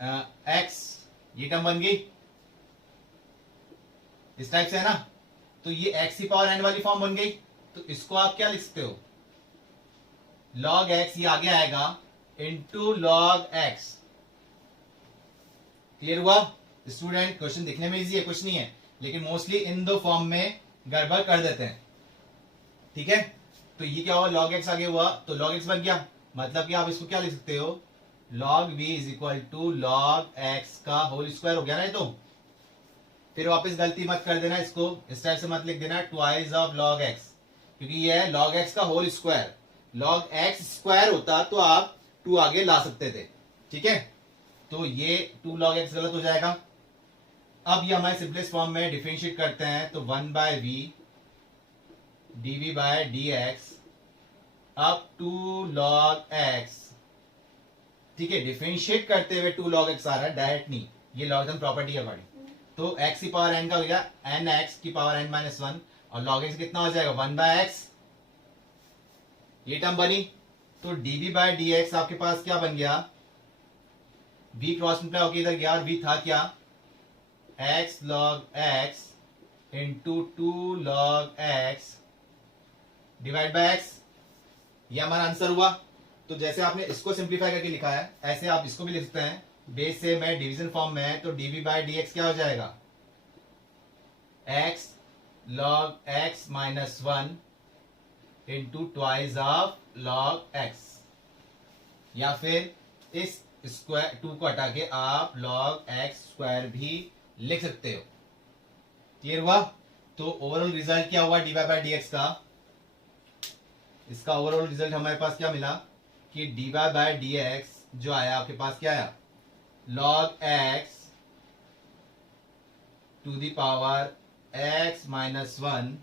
x, ये टर्म बन गई इस टाइप से है ना। तो ये x की पावर n वाली फॉर्म बन गई, तो इसको आप क्या लिख सकते हो, log x, ये आगे आएगा इंटू log x। क्लियर हुआ स्टूडेंट, क्वेश्चन दिखने में इजी है, कुछ नहीं है, लेकिन मोस्टली इन दो फॉर्म में गड़बड़ कर देते हैं, ठीक है। तो ये क्या हुआ, log x आगे हुआ तो log x बन गया, मतलब कि आप इसको क्या लिख सकते हो, log v is equal to log x का होल स्क्वायर हो गया ना ये तो। फिर वापस गलती मत कर देना, इसको इस टाइप से मत लिख देना ट्वाइस ऑफ log x, क्योंकि ये है log x का whole square, log x square होता तो आप 2 आगे ला सकते थे, ठीक है। तो ये 2 log x गलत हो जाएगा। अब ये हमारे सिंपलेस्ट फॉर्म में डिफरेंशिएट करते हैं, तो 1 by v dv by dx up to log x, ठीक है। डिफरेंशिएट करते हुए 2 log x आ रहा है, डायरेक्ट नहीं, ये लॉगरिथम प्रॉपर्टी अकॉर्डिंग। तो x की पावर n का हो गया n x की पावर n माइनस 1, और log x कितना हो जाएगा 1 बाय एक्स, ये टर्म बनी। तो dv बाय dx आपके पास क्या बन गया, v क्रॉस मल्टीप्लाई होकर इधर गया, और v था क्या, x log x into 2 log x divide by x, ये हमारा आंसर हुआ। तो जैसे आपने इसको सिंप्लीफाई करके लिखा है, ऐसे आप इसको भी लिख सकते हैं, बेस से मैं डिवीजन फॉर्म में है, तो dv बाय dx क्या हो जाएगा, x log x minus 1 into twice of log x, या फिर इस स्क्वायर 2 को हटा के आप log x स्क्वायर भी लिख सकते हो। क्लियर हुआ, तो ओवरऑल रिजल्ट क्या हुआ dy बाय dx का, इसका ओवरऑल रिजल्ट हमारे पास क्या मिला कि dy बाय dx जो आया आपके पास क्या आया, log x to the power x minus 1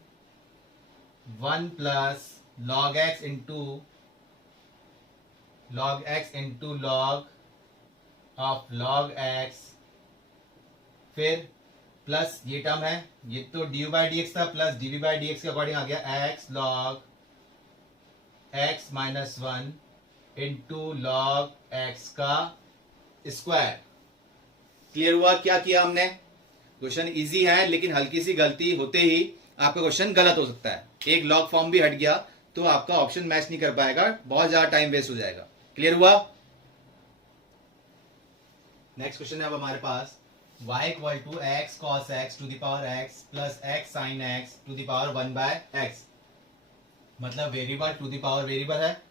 plus log x into log of log x, फिर प्लस ये टर्म है, ये तो dy बाई डी एक्स था, plus dv by d x के अकॉर्डिंग आ गया x log x minus 1 into log x का स्क्वायर। क्लियर हुआ क्या किया हमने, क्वेश्चन इजी है लेकिन हल्की सी गलती होते ही आपका क्वेश्चन गलत हो सकता है, एक लॉग फॉर्म भी हट गया तो आपका ऑप्शन मैच नहीं कर पाएगा, बहुत ज्यादा टाइम वेस्ट हो जाएगा। क्लियर हुआ, नेक्स्ट क्वेश्चन है अब हमारे पास y equal to x cos x to the power x plus x sine x to the power 1 by x, मतलब variable to the power variable है,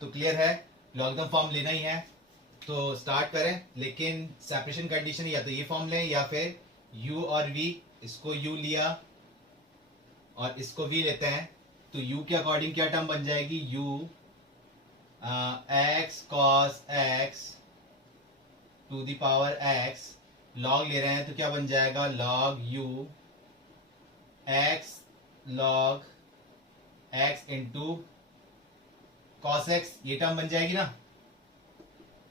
तो क्लियर है लॉगरिथम फॉर्म लेना ही है। तो स्टार्ट करें, लेकिन सेपरेशन कंडीशन या तो ये फॉर्म लें या फिर u और v, इसको u लिया और इसको v लेते हैं, तो u के अकॉर्डिंग क्या टर्म बन जाएगी, u x cos x to the power x, log ले रहे हैं तो क्या बन जाएगा log u x log x into cos x, ये टर्म बन जाएगी ना,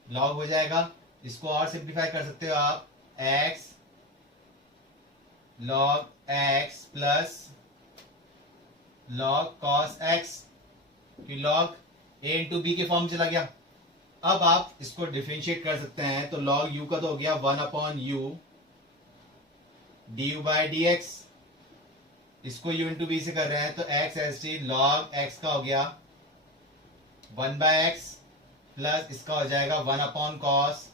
लॉग हो जाएगा। इसको और सिंप्लीफाई कर सकते हो आप, x log x plus log cos x, कि लॉग ए इंटू बी के फॉर्म चला गया। अब आप इसको डिफरेंशिएट कर सकते हैं, तो लॉग यू का तो हो गया 1/u du by d x, इसको u इंटू बी से कर रहे हैं तो x S T log x का हो गया 1/x प्लस इसका हो जाएगा 1/cos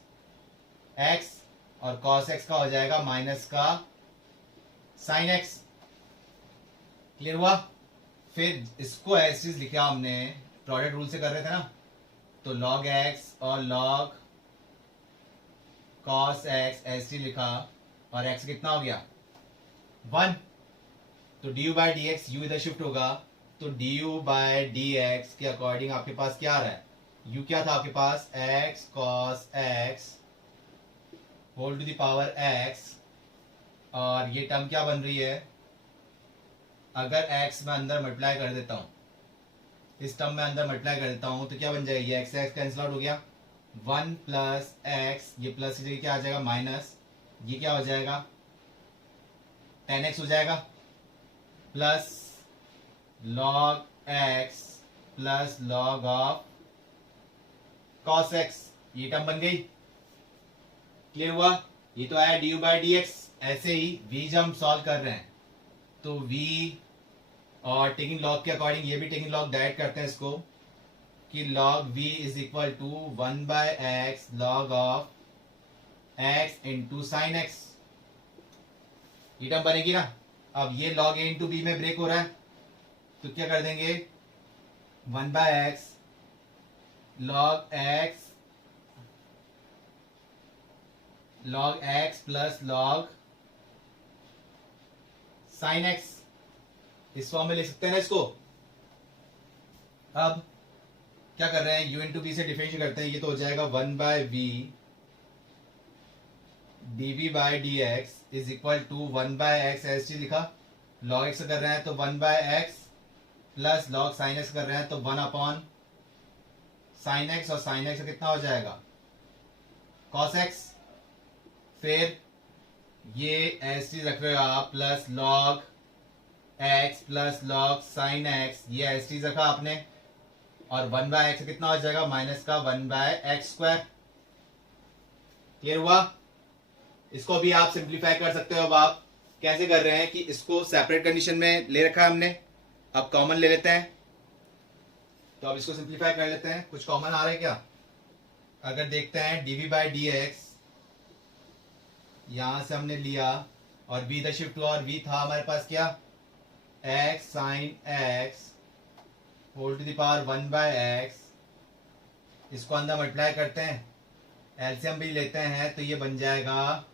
x, और cos x का हो जाएगा माइनस का sin x। क्लियर हुआ? फिर इसको एज इज लिखा हमने, प्रोडक्ट रूल से कर रहे थे ना, तो log x और log cos x as T लिखा, और x कितना हो गया 1, तो du by d x u इधर शिफ्ट होगा, तो du बाय डी एक्स के अकॉर्डिंग आपके पास क्या आ रहा है, u क्या था आपके पास x cos x whole to the power x, और ये टर्म क्या बन रही है, अगर x में अंदर मल्टीप्लाई कर देता हूं, इस टर्म में अंदर मल्टीप्लाई कर देता हूं तो क्या बन जाएगी, x x कैंसिल आउट हो गया, 1 प्लस x, ये प्लस की जगह क्या आ जाएगा माइनस, ये क्या हो जाएगा 10x हो जाएगा, plus log x plus log of cos x, ये टर्म बन गई। क्लियर हुआ? ये तो आया du बाय डी एक्स। ऐसे ही v जब हम सॉल्व कर रहे हैं तो v और टेकिंग लॉग के अकॉर्डिंग ये भी टेकिंग लॉग डायरेक्ट करते हैं इसको, कि log v is equal to 1/x log of x into sine x, ये टर्म बनेगी ना। अब ये log a इंटू बी में ब्रेक हो रहा है, तो क्या कर देंगे 1/x log x plus log sin x, इस फॉर्म में लिख सकते हैं ना इसको। अब क्या कर रहे हैं, u इंटू बी से डिफरेंशिएट करते हैं, ये तो हो जाएगा 1/v dv by d x is equal to 1/x S T लिखा, log x कर रहे हैं तो 1/x plus log sin x कर रहे हैं तो 1 sin x, और sin x कितना हो जाएगा cos x, फिर ये एस टी रख रहे हो आप plus log x plus log sin x, ये एस टी रखा आपने, और 1/x कितना हो जाएगा माइनस का 1/x स्क्वायर। क्लियर हुआ? इसको भी आप सिंप्लीफाई कर सकते हो। अब आप कैसे कर रहे हैं कि इसको सेपरेट कंडीशन में ले रखा है हमने, अब कॉमन ले लेते हैं, तो अब इसको सिंप्लीफाई कर लेते हैं। कुछ कॉमन आ रहा है क्या? अगर देखते हैं dv बाय डी एक्स, यहां से हमने लिया और v इधर शिफ्ट हुआ, और v था हमारे पास क्या x sine x whole to the power 1/x, इसको अंदर मल्टीप्लाई करते हैं, एलसीएम भी लेते हैं, तो ये बन जाएगा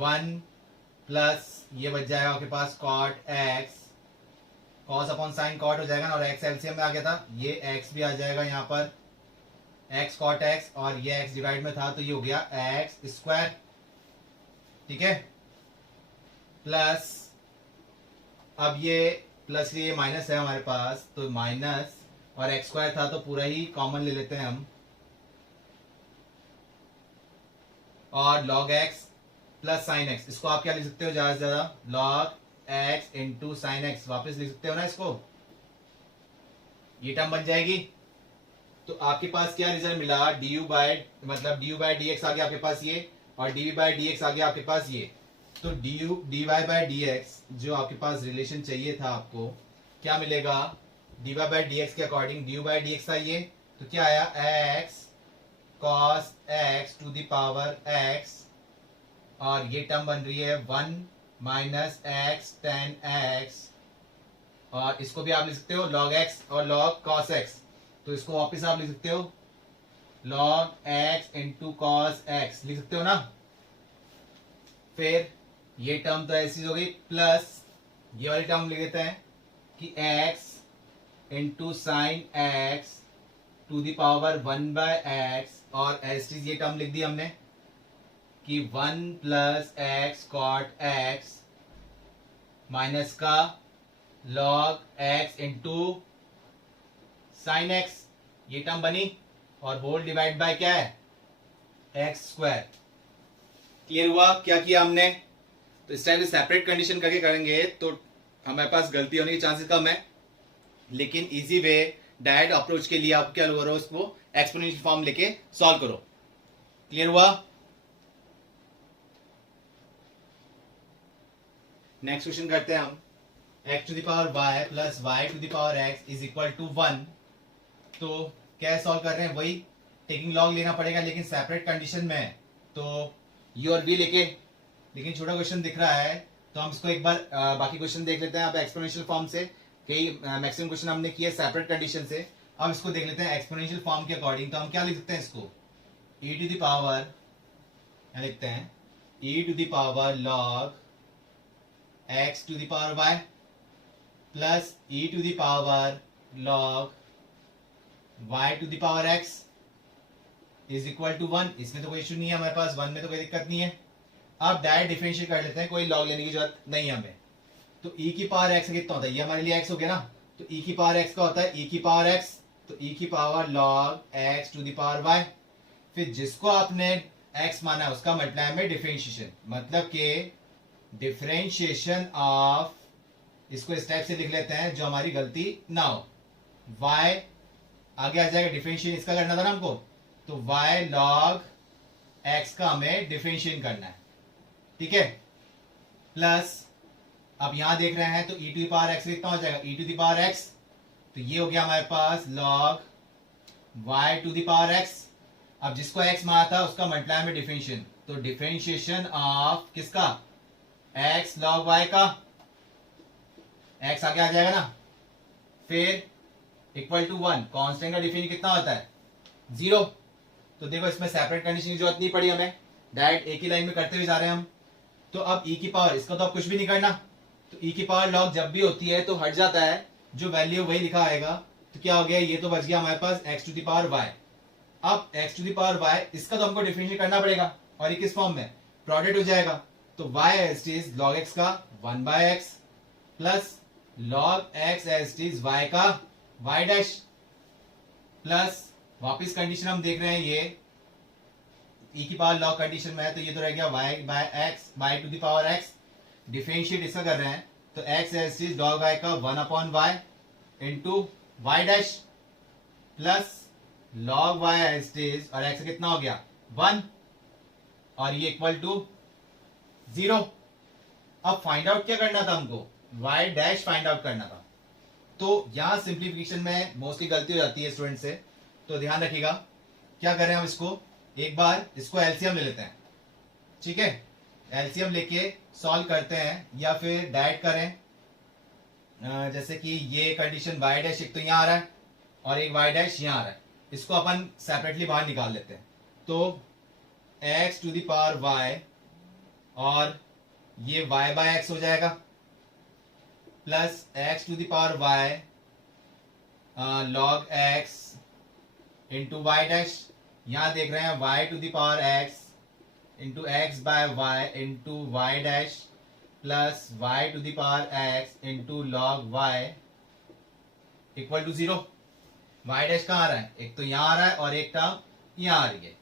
1 प्लस ये बच जाएगा आपके पास cot x, cos upon sine cot हो जाएगा ना, और x एलसीएम में आ गया था, ये x भी आ जाएगा यहाँ पर x cot x, और ये x डिवाइड में था तो ये हो गया x स्क्वायर। ठीक है, प्लस अब ये प्लस ये माइनस है हमारे पास, तो माइनस और एक्स स्क्वायर था तो पूरा ही कॉमन ले लेते हैं हम, और log x plus sign x, इसको आप क्या लिख सकते हो ज्यादा से ज्यादा log x into sine x, वापिस लिख सकते हो ना इसको, ये टर्म बन जाएगी। तो आपके पास क्या रिजल्ट मिला, du बाय मतलब du बाय डी एक्स आ गया आपके पास ये, और dv बाय डी एक्स आ गया आपके पास ये। तो dy बाय डी एक्स जो आपके पास रिलेशन चाहिए था आपको, क्या मिलेगा dy बाय डी एक्स के according du by d x था ये, तो क्या आया x cos x to the power x, और ये टर्म बन रही है 1 माइनस x tan x, और इसको भी आप लिख सकते हो log x और log cos x, तो इसको वापस आप लिख सकते हो log x into cos x लिख सकते हो ना। फिर ये टर्म तो ऐसी हो गई, प्लस ये वाली टर्म लिख देते हैं कि x into sine x to the power 1/x, और एस टी ये टर्म लिख दी हमने कि 1 plus x cot x minus का log x into sine x, ये टर्म बनी, और होल डिवाइड बाय क्या है x स्क्वायर। क्लियर हुआ क्या किया हमने? तो इस टाइप से सेपरेट कंडीशन करके करेंगे तो हमारे पास गलती होने की चांसेस कम है, लेकिन इजी वे डायरेक्ट अप्रोच के लिए आप क्या करो, उसको एक्सपोनेंशियल फॉर्म लेके सॉल्व करो। क्लियर हुआ? नेक्स्ट क्वेश्चन करते हैं हम। x to the power y plus y to the power x is equal to 1। तो क्या सॉल्व कर रहे हैं, वही टेकिंग लॉग लेना पड़ेगा, लेकिन सेपरेट कंडीशन में है तो u और v लेके, लेकिन छोटा क्वेश्चन दिख रहा है तो हम इसको एक बार बाकी क्वेश्चन देख लेते हैं। अब एक्सपोनेंशियल फॉर्म से कई मैक्सिमम क्वेश्चन हमने किए सेपरेट कंडीशन से, अब इसको देख लेते हैं एक्सपोनेंशियल फॉर्म के अकॉर्डिंग। तो हम क्या लिख सकते हैं इसको, e टू द पावर, क्या लिखते हैं, e to the power log x to the power y plus e to the power log y to the power x is equal to 1। इसमें तो कोई इशू नहीं है हमारे पास, 1 में तो कोई दिक्कत नहीं है। अब डायरेक्ट डिफरेंशिएट कर लेते हैं, कोई लॉग लेने की जरूरत नहीं है हमें। तो e की पावर x कितना होता है, ये हमारे लिए x हो गया ना, तो e की पावर x का होता है e की पावर x, तो e की power log x to the power y, फिर जिसको आपने x माना है उसका मल्टीप्लाई में डिफरेंशिएशन, मतलब कि डिफरेंशिएशन ऑफ, इसको इस टाइप से लिख लेते हैं जो हमारी गलती ना हो, y आगे आ जाएगा, डिफरेंशिएशन इसका करना था ना हमको, तो y log x का हमें डिफरेंशिएशन करना है, ठीक है। प्लस अब यहां देख रहे हैं तो e to the power x कितना हो जाएगा, e to the power x, तो ये हो गया हमारे पास log y to the power x। अब जिसको x माना था उसका मल्टीप्लाई में डिफरेंशिएशन, तो डिफरेंशिएशन ऑफ किसका, x log y का, x आगे आ जाएगा ना, फिर इक्वल टू 1, कांस्टेंट का डिफरेंशिएशन कितना होता है, 0। तो देखो इसमें सेपरेट कंडीशन की जरूरत नहीं पड़ी हमें, डायरेक्ट एक ही लाइन में करते हुए जा रहे हैं हम। तो अब e की पावर, इसका तो अब कुछ भी नहीं करना, तो e की पावर log जब भी होती है तो हट जाता है, जो वैल्यू वही लिखा आएगा, तो क्या हो गया, ये तो बच गया हमारे पास x to the power y। अब x to the power y, इसका तो हमको डिफरेंशिएट करना पड़ेगा, और ये किस फॉर्म में, प्रोडक्ट हो जाएगा, तो y as it is log x का 1/x plus log x as it is y का y डैश, प्लस वापिस कंडीशन हम देख रहे हैं ये e की पावर log कंडीशन में है, तो ये तो रह गया y by x y to the power x, differentiate इसका कर रहे हैं तो x as it is log y का 1/y into y dash plus log y as it is, और x कितना हो गया 1, और ये इक्वल टू 0। अब फाइंड आउट क्या करना था हमको, y डैश फाइंड आउट करना था। तो यहां सिंप्लीफिकेशन में मोस्टली गलती हो जाती है स्टूडेंट से, तो ध्यान रखिएगा। क्या करें हम इसको, एक बार इसको एलसीएम ले लेते हैं, ठीक है, एलसीएम लेके सॉल्व करते हैं, या फिर डायरेक्ट करें, जैसे कि ये कंडीशन y डैश एक तो यहाँ आ रहा है और एक y डैश यहाँ आ रहा है, इसको अपन सेपरेटली बाहर निकाल लेते हैं। तो x to the power y और ये y बाय x हो जाएगा, plus x to the power y log x into y dash, यहां देख रहे हैं y to the power x into x by y into y dash plus y to the power x into log y equal to 0। y dash कहाँ आ रहा है, एक तो यहाँ आ रहा है और एक टर्म यहाँ आ रही है,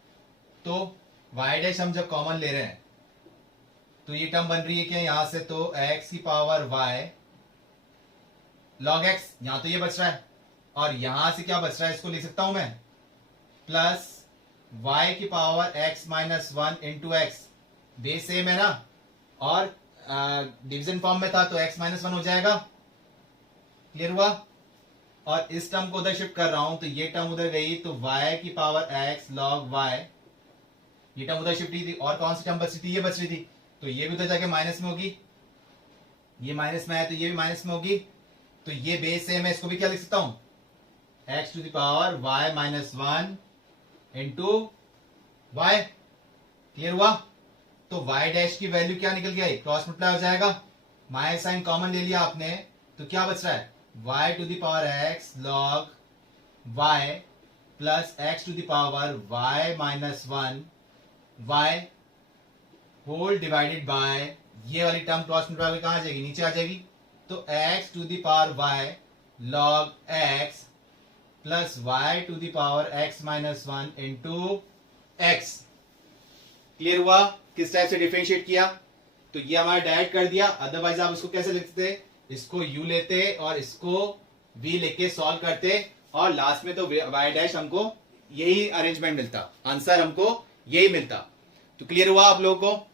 तो y डैश हम जब कॉमन ले रहे हैं तो ये टर्म बन रही है क्या यहां से, तो x की पावर y log x, यहां तो ये बच रहा है, और यहां से क्या बच रहा है, इसको लिख सकता हूं मैं, प्लस y की power x minus 1 into x, base same है ना, और डिवीजन फॉर्म में था तो x माइनस 1 हो जाएगा। क्लियर हुआ? और इस टर्म को उधर शिफ्ट कर रहा हूं तो ये टर्म उधर गई, तो y की पावर x log y, ये टर्म उधर शिफ्ट हुई थी, और कौन सी टर्म बच रही थी, ये बच रही थी, तो ये भी उधर जाके माइनस में होगी, ये माइनस में है तो ये भी माइनस में होगी, तो ये बेस सेम है, इसको भी क्या लिख सकता हूं, x to the power y minus 1 into y। Clear हुआ? तो y डैश की वैल्यू क्या निकल गया, क्रॉस मल्टीप्लाई हो जाएगा, माइनस साइन कॉमन ले लिया आपने, तो क्या बच रहा है, y to the power x log y plus x to the power y minus 1 y whole divided by, ये वाली टर्म क्रॉस मल्टीप्लाई कहां आ जाएगी, नीचे आ जाएगी, तो x to the power y log x plus y to the power x minus 1 into x. Clear हुआ किस type से डिफरेंशिएट किया, तो ये हमारा डायरेक्ट कर दिया, अदरवाइज आप इसको कैसे लिखते थे, इसको u लेते और इसको v लेके सॉल्व करते और लास्ट में तो y डैश हमको यही अरेंजमेंट मिलता, आंसर हमको यही मिलता। तो क्लियर हुआ आप लोगों को?